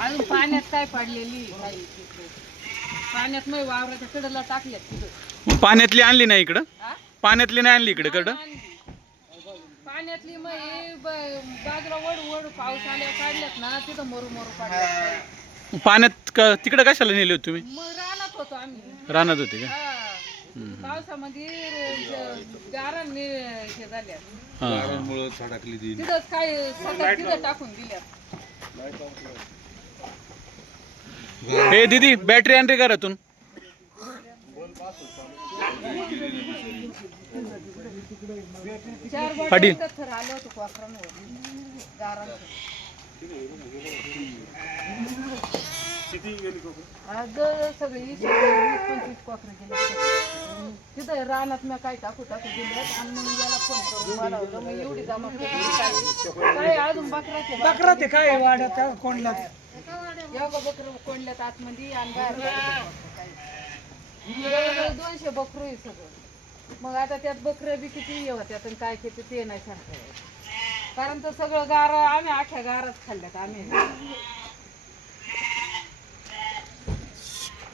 अजून पाण्यात काय पडलेली काही तिकडे. पाण्यात नाही वावराच्या कडेला टाकल्यात तिथं. पाण्यातली आणली नाही इकडं? हा? पाण्यातली नाही आणली इकडे कडं? पाण्यातली मग हे बाजूला वड पाऊस आल्यावर काढल्यात ना तिथं मरू काढल्यात. पाण्यात तिकडे कशाला नेले होते तुम्ही? मग रानात होतो आम्ही. रानात होते का? हा. पावसामध्ये गारांनी हे झाल्या हा. तिथं काय सतत तिथं टाकून दिल्या. हे दीदी बॅटरी आण रे घरातून. पाटील. थर आलं होतं कोकरांवर गारांचं. आज सगळी 20-25 कोकरं गेले तिथं रानात मी काय टाकू दिल्यात आणि मग याला फोन करून बोलावलं. मग एवढी जमा काय अजून बकरा ते काय वाड्यात कोंडल्यात बकरं कोंडल्यात आतमध्ये आणि बाहेर 200 बकरू आहे सगळं. मग आता त्यात बकरं बी किती हे होत्यात आणि काय किती ते नाही सांगता येत. कारण तर सगळं गार आम्ही अख्ख्या गारात खाल्ल्यात आम्ही.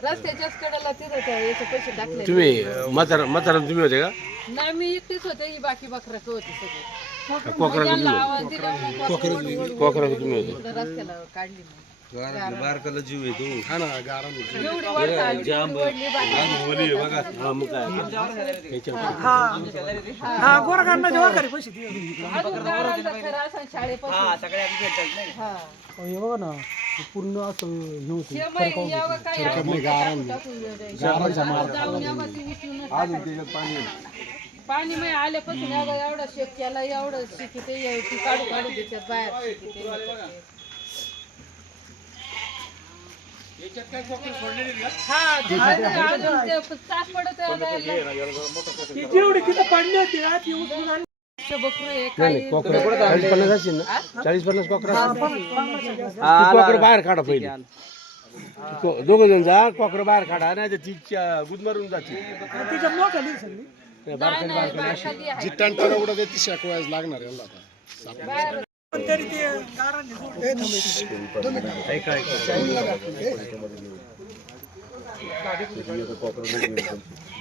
रस्त्याच्याच कडेला तिथं याचे पैसे टाकले. तुम्ही म्हातारा तुम्ही होते का? नाही मी एकटीच होते. ही बाकी बकऱ्याचं होते सगळे. कोकरा आवाज दिल्यामुळे कोकरा तुम्ही होते. इकडं रस्त्याला काढली. बारकाला जीव येतो. हा ना गारा एवढी वडता आली, एवढी वडली बाकी. हा मग काय अजून गारांचा खरं असं शाळेपासून. हा. बघा ना पूर्ण असं हे होतं. हे मग यावं काय आपण टाकून जाऊन यावं ती विचलूनच टाकायचं. पाणी मग आल्यापासून एवढा शेत केला एवढं शिकिते ती काढू देतात बाहेर शिकिते. हा अजून ते तास पडत जेवढी तिथं पडली होती ना ती उचलून आणली. बकरू आहे काही 40-50 असेल ना? 40-50 कोकरा कोकरा बाहेर काढा पहिले. दोघं जण जा कोकरा बाहेर काढा नाही तर ती गुद मारून जाते. तिच्या मोठ्या लिहिली सगळी. जी टंटर उडत ती शेकवायला लागणार याला आता. पण तरी ते गारांनी कोकरा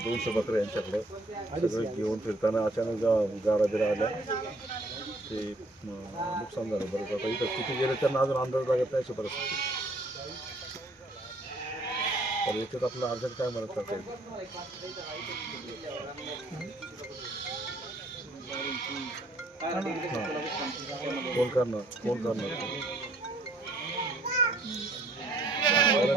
200 बकऱ्या यांच्याकडे सगळं घेऊन फिरताना अचानक गारा बिरा आल्या ते नुकसान झालं. बरं आता इथं किती गेले त्यांना अजून अंदाज लागत नाही अशी परिस्थिती. तर याच्यात आपलं अर्जंट काय मदत करता येईल? कोण करणार पंचनामा. बरं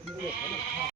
ठीक.